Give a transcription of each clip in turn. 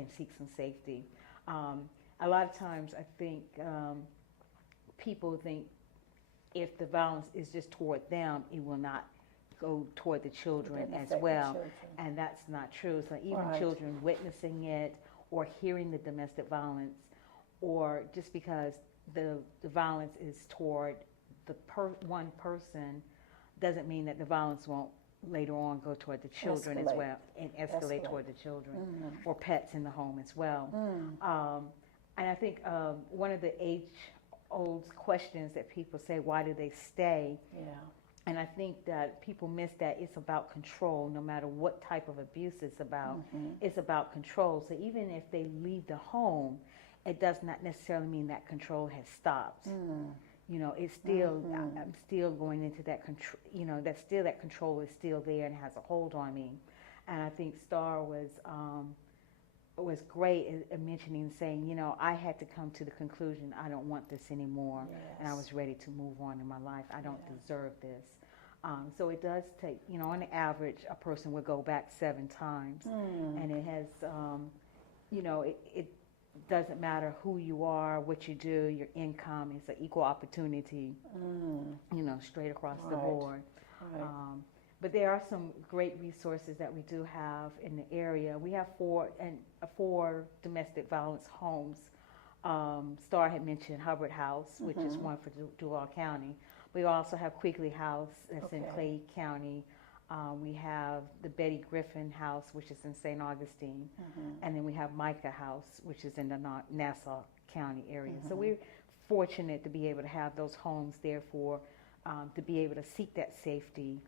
and seek some safety. A lot of times I think people think if the violence is just toward them, it will not go toward the children as well. And that's not true. So even children witnessing it or hearing the domestic violence, or just because the violence is toward the one person, doesn't mean that the violence won't later on go toward the children as well and escalate toward the children or pets in the home as well. And I think one of the age-old questions that people say, why do they stay? Yeah. And I think that people miss that it's about control. No matter what type of abuse it's about, it's about control. So even if they leave the home, it does not necessarily mean that control has stopped. You know, it's still, I'm still going into that control, you know, that still, that control is still there and has a hold on me. And I think Star was great at mentioning, saying, you know, I had to come to the conclusion, I don't want this anymore. And I was ready to move on in my life. I don't deserve this. So it does take, you know, on average, a person would go back 7 times. And it has, you know, it doesn't matter who you are, what you do, your income. It's an equal opportunity, you know, straight across the board. But there are some great resources that we do have in the area. We have 4 domestic violence homes. Star had mentioned Hubbard House, which is one for Duval County. We also have Quigley House, that's in Clay County. We have the Betty Griffin House, which is in St. Augustine. And then we have Micah House, which is in the Nassau County area. So we're fortunate to be able to have those homes there for, to be able to seek that safety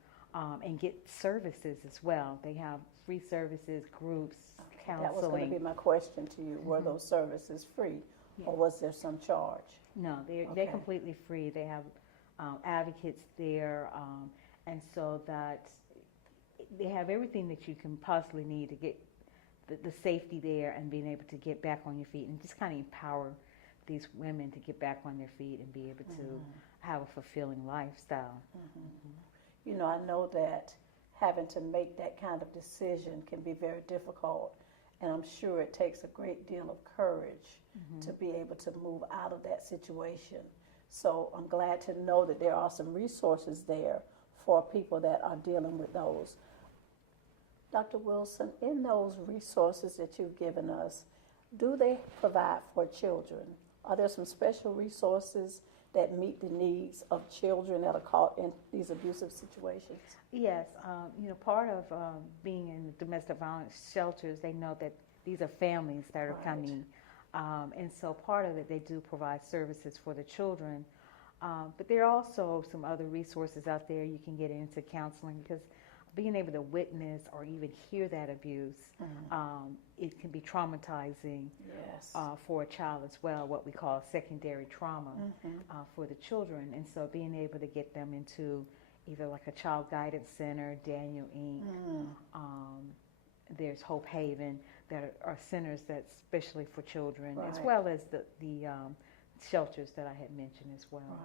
and get services as well. They have free services, groups, counseling. That was going to be my question to you. Were those services free, or was there some charge? No, they're completely free. They have advocates there, and so that they have everything that you can possibly need to get the safety there and being able to get back on your feet and just kind of empower these women to get back on their feet and be able to have a fulfilling lifestyle. You know, I know that having to make that kind of decision can be very difficult, and I'm sure it takes a great deal of courage to be able to move out of that situation. So I'm glad to know that there are some resources there for people that are dealing with those. Dr. Wilson, in those resources that you've given us, do they provide for children? Are there some special resources that meet the needs of children that are caught in these abusive situations? Yes, you know, part of being in domestic violence shelters, they know that these are families that are coming. And so part of it, they do provide services for the children. But there are also some other resources out there you can get into counseling, because being able to witness or even hear that abuse, it can be traumatizing for a child as well, what we call secondary trauma for the children. And so being able to get them into either like a child guidance center, Daniel Inc., there's Hope Haven, that are centers that's especially for children, as well as the shelters that I had mentioned as well.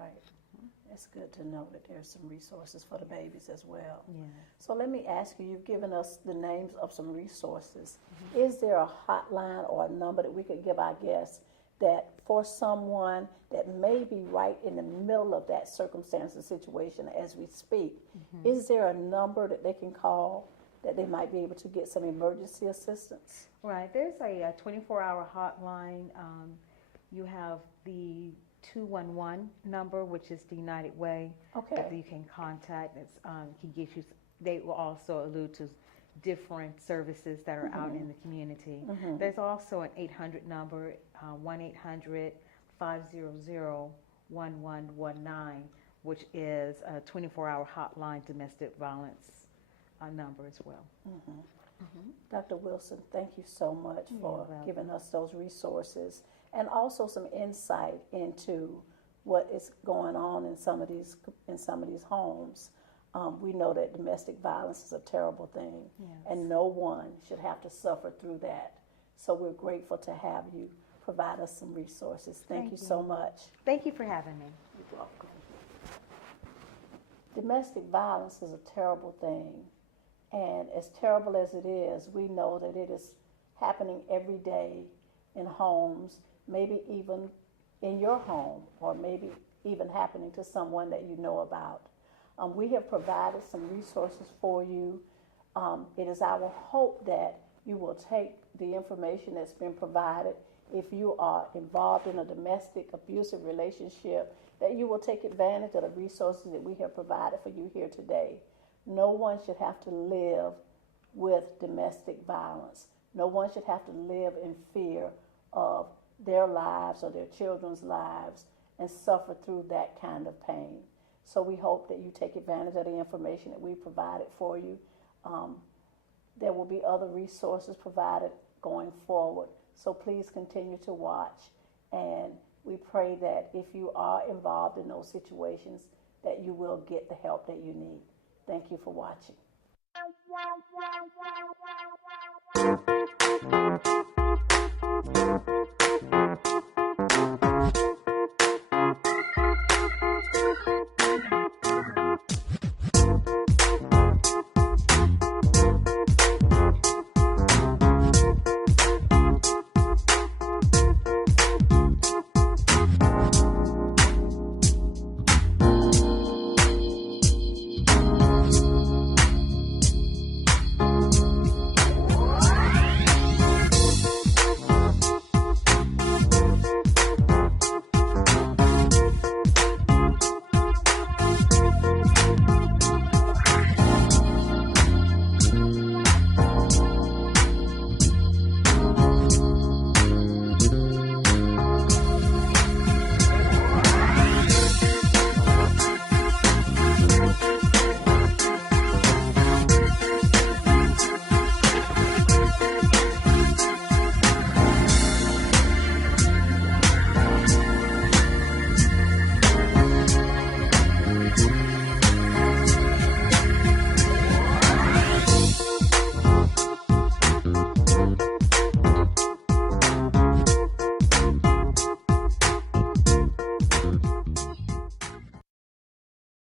It's good to know that there's some resources for the babies as well. Yeah. So let me ask you, you've given us the names of some resources. Is there a hotline or a number that we could give our guests that for someone that may be right in the middle of that circumstance or situation as we speak, is there a number that they can call that they might be able to get some emergency assistance? Right. There's a 24-hour hotline. You have the 211 number, which is the United Way, that you can contact. It's, can get you. They will also allude to different services that are out in the community. There's also an 800 number, 1-800-500-1119, which is a 24-hour hotline domestic violence number as well. Dr. Wilson, thank you so much for giving us those resources and also some insight into what is going on in some of these homes. We know that domestic violence is a terrible thing, and no one should have to suffer through that. So we're grateful to have you provide us some resources. Thank you so much. Thank you for having me. You're welcome. Domestic violence is a terrible thing, and as terrible as it is, we know that it is happening every day in homes, maybe even in your home, or maybe even happening to someone that you know about. We have provided some resources for you. It is our hope that you will take the information that's been provided. If you are involved in a domestic abusive relationship, that you will take advantage of the resources that we have provided for you here today. No one should have to live with domestic violence. No one should have to live in fear of their lives or their children's lives and suffer through that kind of pain. So we hope that you take advantage of the information that we provided for you. There will be other resources provided going forward. So please continue to watch, and we pray that if you are involved in those situations, that you will get the help that you need. Thank you for watching.